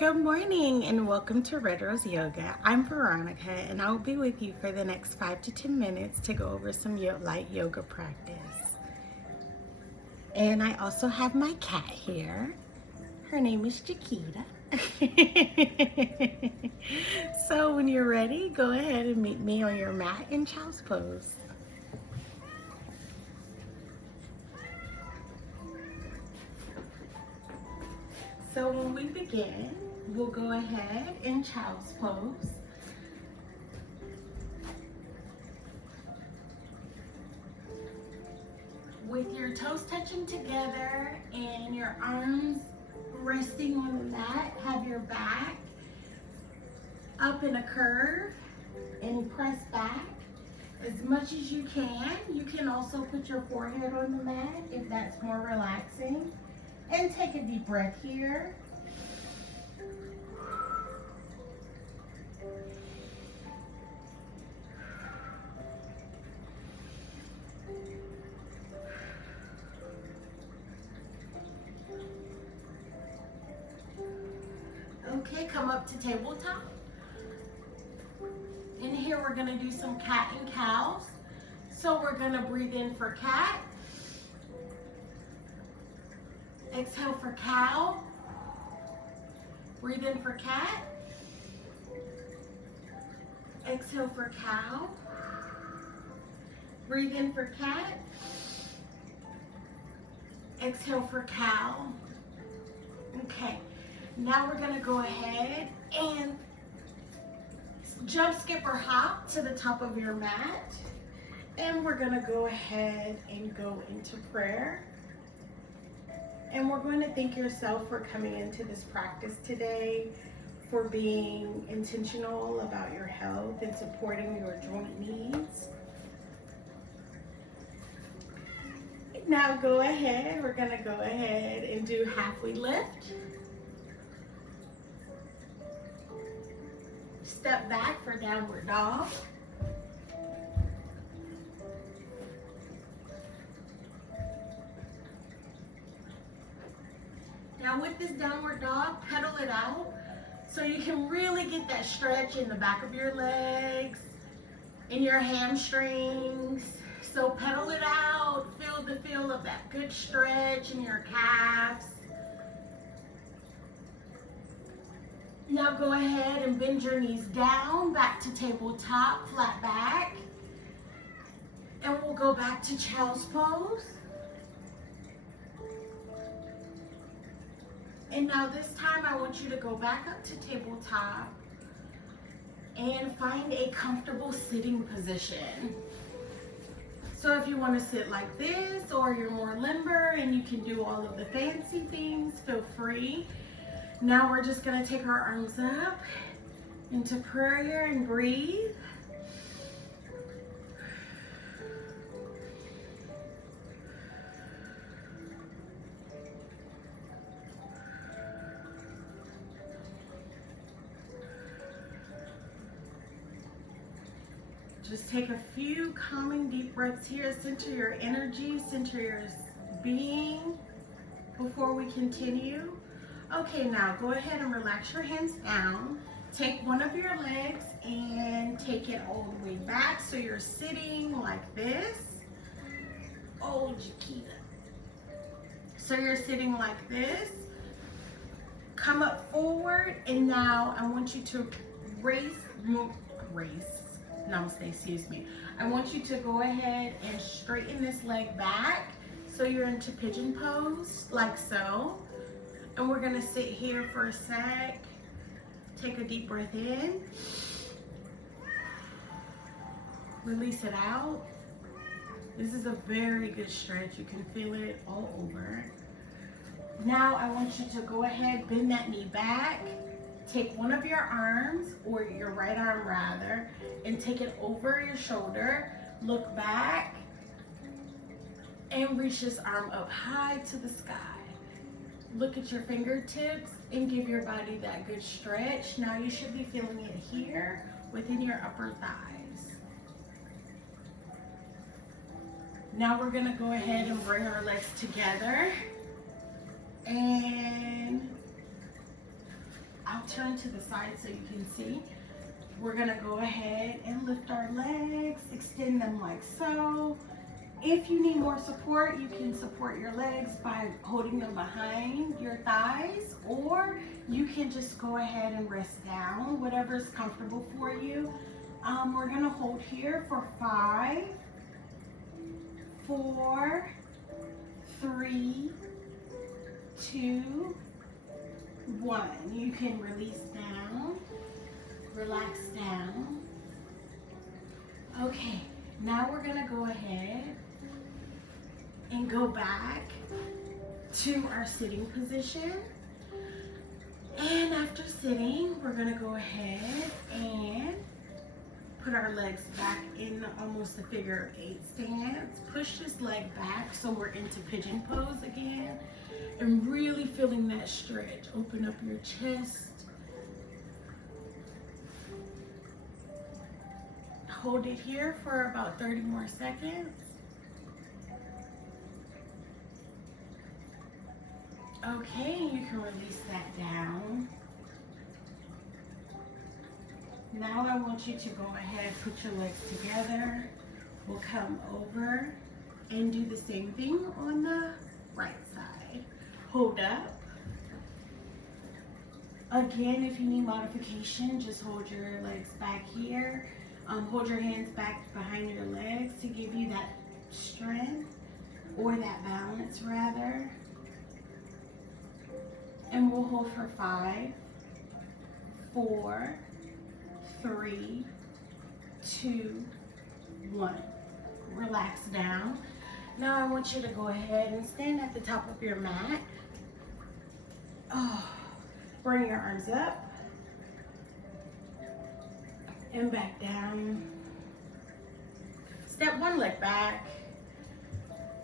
Good morning and welcome to Red Rose Yoga. I'm Veronica and I'll be with you for the next 5 to 10 minutes to go over some light yoga practice. And I also have my cat here. Her name is Chiquita. So when you're ready, go ahead and meet me on your mat in child's pose. So when we begin, we'll go ahead in child's pose. With your toes touching together and your arms resting on the mat, have your back up in a curve and press back as much as you can. You can also put your forehead on the mat if that's more relaxing. And take a deep breath here. Okay, come up to tabletop. In here we're gonna do some cat and cows. So we're gonna breathe in for cat. Exhale for cow. Breathe in for cat. Exhale for cow. Breathe in for cat. Exhale for cow. Okay, now we're gonna go ahead and jump, skip, or hop to the top of your mat. And we're gonna go ahead and go into prayer. And we're going to thank yourself for coming into this practice today, for being intentional about your health and supporting your joint needs. Now go ahead, we're going to go ahead and do halfway lift. Step back for downward dog. Now with this downward dog, pedal it out so you can really get that stretch in the back of your legs, in your hamstrings. So pedal it out, feel the feel of that good stretch in your calves. Now go ahead and bend your knees down, back to tabletop, flat back. And we'll go back to child's pose. And now this time I want you to go back up to tabletop and find a comfortable sitting position. So if you want to sit like this, or you're more limber and you can do all of the fancy things, feel free. Now we're just going to take our arms up into prayer and breathe. Just take a few calming deep breaths here. Center your energy, center your being before we continue. Okay, now go ahead and relax your hands down. Take one of your legs and take it all the way back so you're sitting like this. Oh, Chiquita. So you're sitting like this. Come up forward, and now I want you to Namaste, excuse me. I want you to go ahead and straighten this leg back so you're into pigeon pose, like so. And we're gonna sit here for a sec. Take a deep breath in. Release it out. This is a very good stretch. You can feel it all over. Now I want you to go ahead, bend that knee back. Take one of your arms, or your right arm rather, and take it over your shoulder. Look back and reach this arm up high to the sky. Look at your fingertips and give your body that good stretch. Now you should be feeling it here within your upper thighs. Now we're gonna go ahead and bring our legs together. And I I'll turn to the side so you can see. We're gonna go ahead and lift our legs, extend them like so. If you need more support, you can support your legs by holding them behind your thighs, or you can just go ahead and rest down, whatever is comfortable for you. We're gonna hold here for 5, 4, 3, 2, 1. You can release down, relax down. Okay, now we're gonna go ahead and go back to our sitting position. And after sitting, we're gonna go ahead and put our legs back in almost a figure of 8 stance. Push this leg back so we're into pigeon pose again. And really feeling that stretch. Open up your chest. Hold it here for about 30 more seconds. Okay, you can release that down. Now I want you to go ahead, put your legs together. We'll come over and do the same thing on the right side. Hold up. Again, if you need modification, just hold your legs back here. Hold your hands back behind your legs to give you that strength, or that balance rather. And we'll hold for 5, 4, 3, 2, 1. Relax down. Now I want you to go ahead and stand at the top of your mat. Bring your arms up and back down. Step one leg back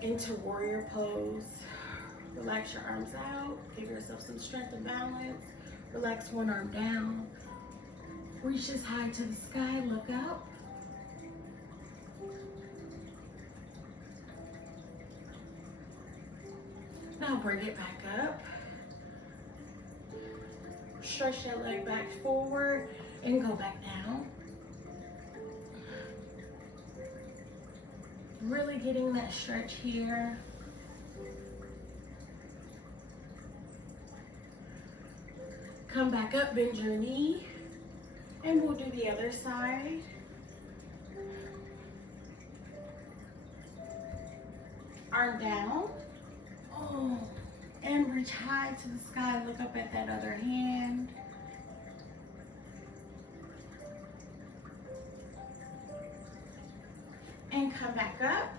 into warrior pose. Relax your arms out. Give yourself some strength and balance. Relax one arm down. Reach as high to the sky. Look up. Now bring it back up. Stretch that leg back forward and go back down. Really getting that stretch here. Come back up, bend your knee, and we'll do the other side. Arm down. And reach high to the sky. Look up at that other hand. And come back up.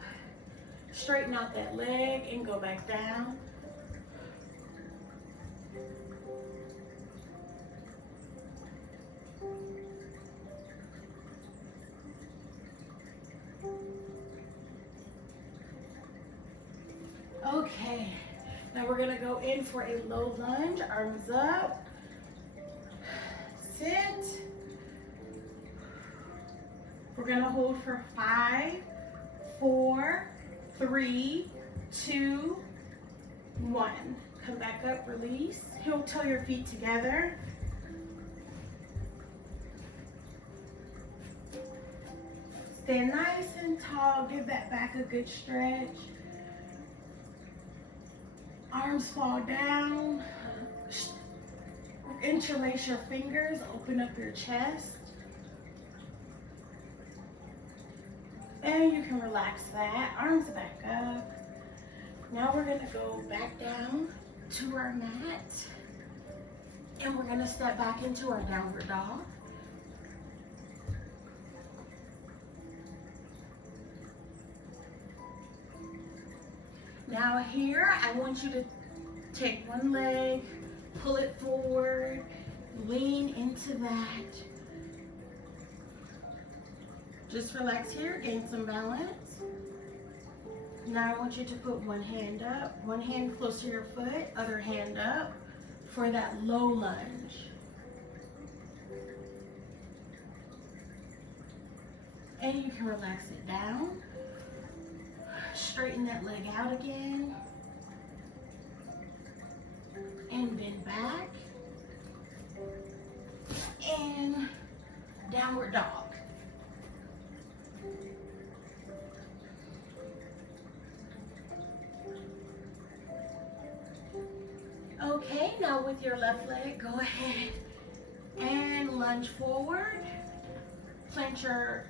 Straighten out that leg and go back down. Okay, now we're gonna go in for a low lunge, arms up, sit. We're gonna hold for 5, 4, 3, 2, 1. Come back up, release. Heel toe your feet together. Stand nice and tall, give that back a good stretch. Arms fall down. Interlace your fingers, open up your chest. And you can relax that. Arms back up. Now we're gonna go back down to our mat. And we're gonna step back into our downward dog. Now here, I want you to take one leg, pull it forward, lean into that. Just relax here, gain some balance. Now I want you to put one hand up, one hand close to your foot, other hand up for that low lunge. And you can relax it down. Straighten that leg out again. And bend back. now with your left leg, go ahead and lunge forward. Plant your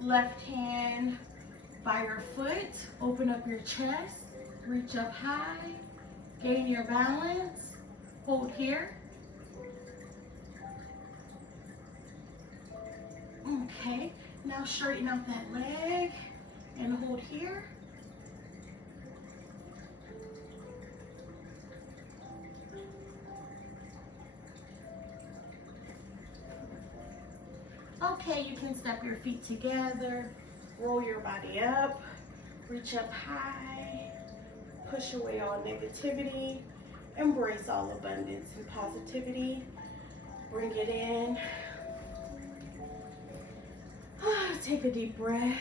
left hand by your foot. Open up your chest. Reach up high. Gain your balance. Hold here. Okay. Now straighten out that leg and hold here. Okay, you can step your feet together, roll your body up, reach up high, push away all negativity, embrace all abundance and positivity. Bring it in. Take a deep breath.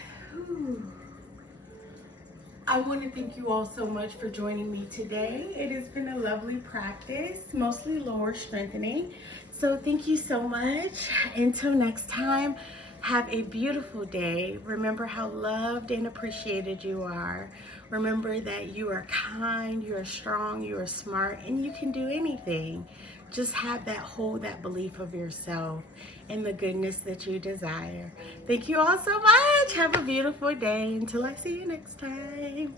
I want to thank you all so much for joining me today. It has been a lovely practice, mostly lower strengthening. So thank you so much. Until next time, have a beautiful day. Remember how loved and appreciated you are. Remember that you are kind, you are strong, you are smart, and you can do anything. Just have hold that belief of yourself and the goodness that you desire. Thank you all so much. Have a beautiful day. Until I see you next time.